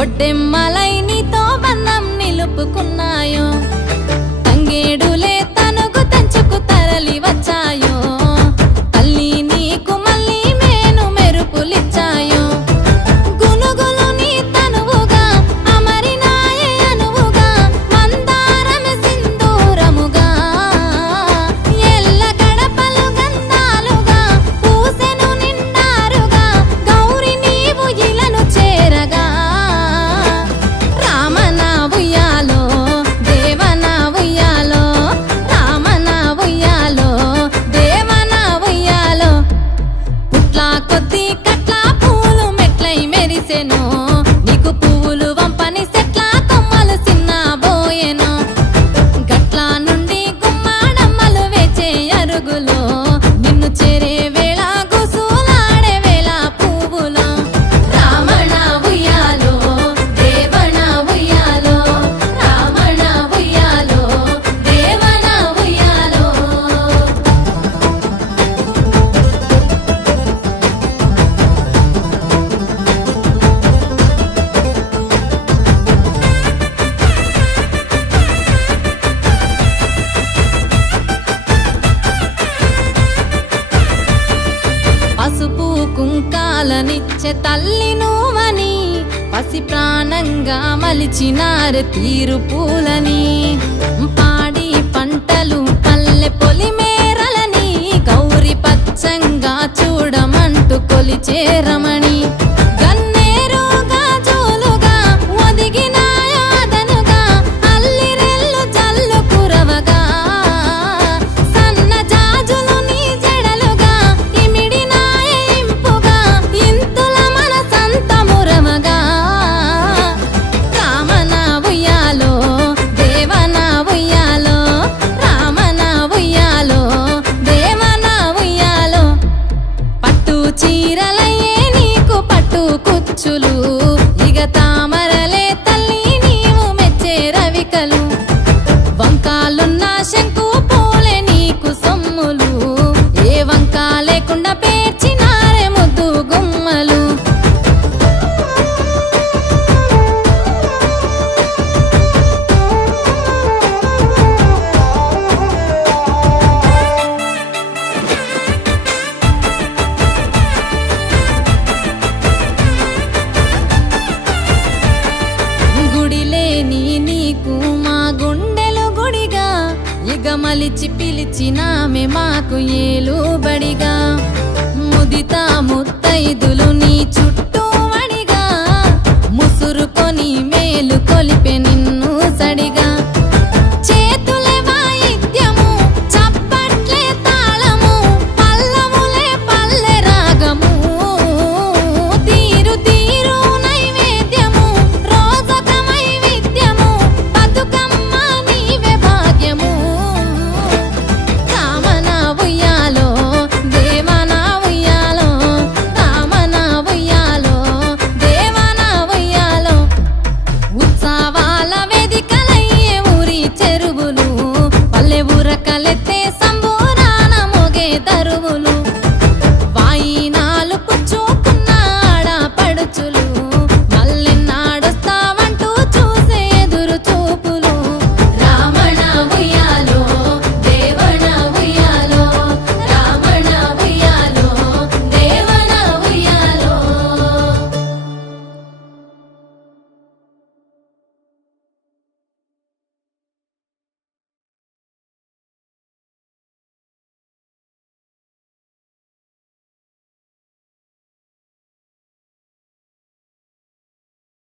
ఒడ్డెమ్మలై నీతో బంధం నిలుపుకున్నాయో తంగేడులే తనుగు తెంచుకు తరలి వచ్చాయో తల్లి నీకు మళ్ళీ మేను మెరుపులిచ్చాయో గునుగులు నీ తనువుగా అమరినాయే అనువుగా మందారమే సింధూరముగా ఎల్ల గడపలు గంధాలుగా పూసెను నిండారుగా గౌరి నీవు ఇలను చేరగా రామన ఉయ్యాలో దేవన ఉయ్యాలో రామన ఉయ్యాలో దేవన ఉయ్యాలో పుట్లా కొద్ది కట్ల పూలు మెట్లై మెరిసెను నీకు పువ్వులు వంపని సెట్ల కొమ్మలు సిన్నబోయెను గట్ల నుండి గుమ్మాడమ్మలు వేచే అరుగులో నిన్ను చేరే వేళ గుసూలాడే వేళ పువ్వులో రామణ ఉయ్యాలో దేవన ఉయ్యాలో రామణ ఉయ్యాలో దేవన ఉయ్యాలో పసుపు కుంకాలనిచ్చే తల్లి నువ్వని పసి ప్రాణంగా మలిచినారు తీరు పూలని పాడి పంటలు పల్లె పొలిమేరలని గౌరి పచ్చంగా చూడమంటూ కొలిచేరమణి గన్నేరు గాజులుగా ఒదిగినాయో అదనుగా అల్లిరెల్లు జల్లు కురవగా సన్న జాజులు నీ జడలుగా ఇమిడినాయే ఇంపుగా ఇంతుల మనసంత మురమగా రామన ఉయ్యాలో దేవన ఉయ్యాలో రామన ఉయ్యాలో దేవన ఉయ్యాలో పట్టు చీరలయ్యే నీకు పట్టు కుచ్చులు ఇగ తామరలే తల్లి నీవు మెచ్చే రవికలు వంకాలున్న శంకు పూలే నీకు సొమ్ములు ఏ వంక లేకుండా పేర్చినారే ముద్దు గుమ్మలు గుడిలేని నీకు మా గుండెలు గుడిగా ఇక మలిచి పిలిచినామె మాకు ఏలు బడిగా ముదిత ముత్తైదులు నీ చుట్టూ